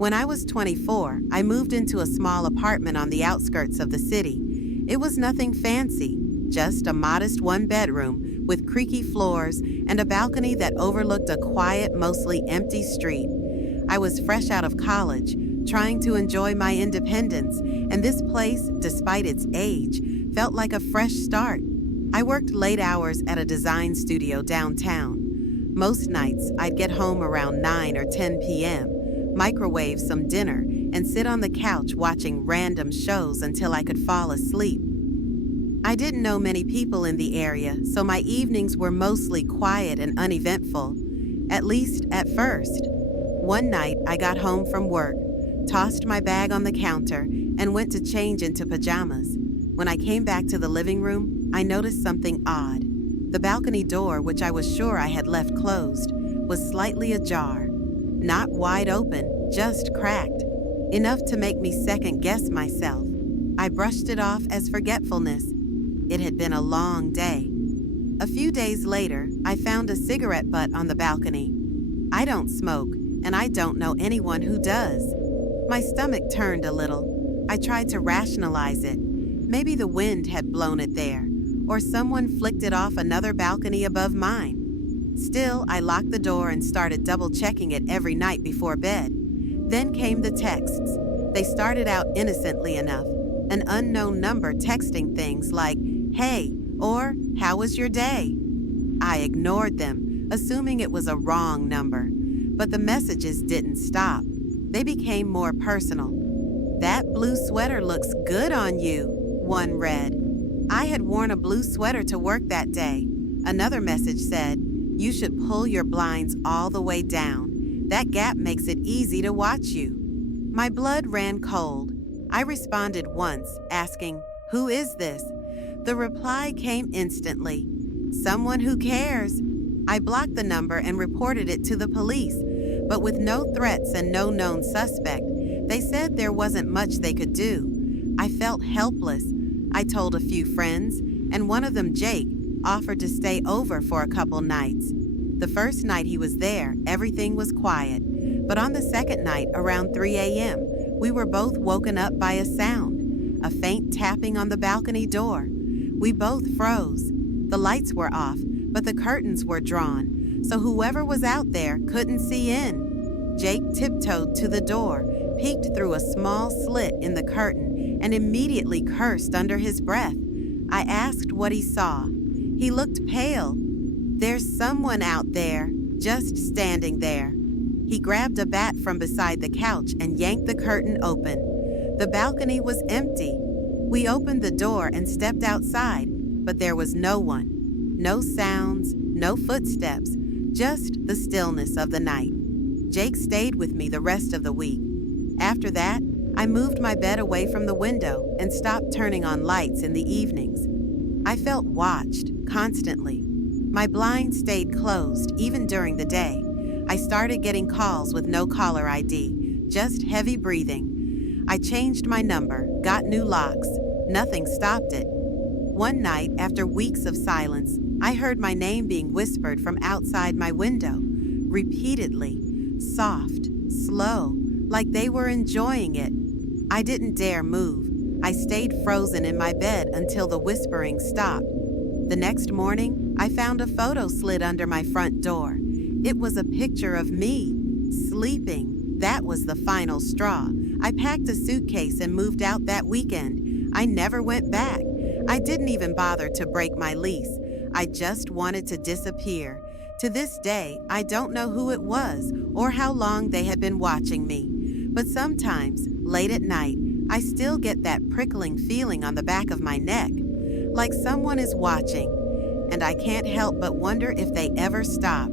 When I was 24, I moved into a small apartment on the outskirts of the city. It was nothing fancy, just a modest one-bedroom with creaky floors and a balcony that overlooked a quiet, mostly empty street. I was fresh out of college, trying to enjoy my independence, and this place, despite its age, felt like a fresh start. I worked late hours at a design studio downtown. Most nights, I'd get home around 9 or 10 p.m., microwave some dinner, and sit on the couch watching random shows until I could fall asleep. I didn't know many people in the area, so my evenings were mostly quiet and uneventful, at least at first. One night, I got home from work, tossed my bag on the counter, and went to change into pajamas. When I came back to the living room, I noticed something odd. The balcony door, which I was sure I had left closed, was slightly ajar. Not wide open, just cracked, enough to make me second-guess myself. I brushed it off as forgetfulness. It had been a long day. A few days later, I found a cigarette butt on the balcony. I don't smoke, and I don't know anyone who does. My stomach turned a little. I tried to rationalize it. Maybe the wind had blown it there, or someone flicked it off another balcony above mine. Still, I locked the door and started double-checking it every night before bed. Then came the texts. They started out innocently enough. An unknown number texting things like, "Hey," or "How was your day?" I ignored them, assuming it was a wrong number. But the messages didn't stop. They became more personal. "That blue sweater looks good on you," one read. I had worn a blue sweater to work that day. Another message said, "You should pull your blinds all the way down. That gap makes it easy to watch you." My blood ran cold. I responded once, asking, "Who is this?" The reply came instantly, "Someone who cares." I blocked the number and reported it to the police, but with no threats and no known suspect, they said there wasn't much they could do. I felt helpless. I told a few friends, and one of them, Jake, offered to stay over for a couple nights. The first night he was there, everything was quiet, but on the second night, around 3 a.m., we were both woken up by a sound, a faint tapping on the balcony door. We both froze. The lights were off, but the curtains were drawn, so whoever was out there couldn't see in. Jake tiptoed to the door, peeked through a small slit in the curtain, and immediately cursed under his breath. I asked what he saw. He looked pale. "There's someone out there, just standing there." He grabbed a bat from beside the couch and yanked the curtain open. The balcony was empty. We opened the door and stepped outside, but there was no one. No sounds, no footsteps, just the stillness of the night. Jake stayed with me the rest of the week. After that, I moved my bed away from the window and stopped turning on lights in the evenings. I felt watched, constantly. My blinds stayed closed, even during the day. I started getting calls with no caller ID, just heavy breathing. I changed my number, got new locks. Nothing stopped it. One night, after weeks of silence, I heard my name being whispered from outside my window, repeatedly, soft, slow, like they were enjoying it. I didn't dare move. I stayed frozen in my bed until the whispering stopped. The next morning, I found a photo slid under my front door. It was a picture of me, sleeping. That was the final straw. I packed a suitcase and moved out that weekend. I never went back. I didn't even bother to break my lease. I just wanted to disappear. To this day, I don't know who it was or how long they had been watching me. But sometimes, late at night, I still get that prickling feeling on the back of my neck, like someone is watching, and I can't help but wonder if they ever stop.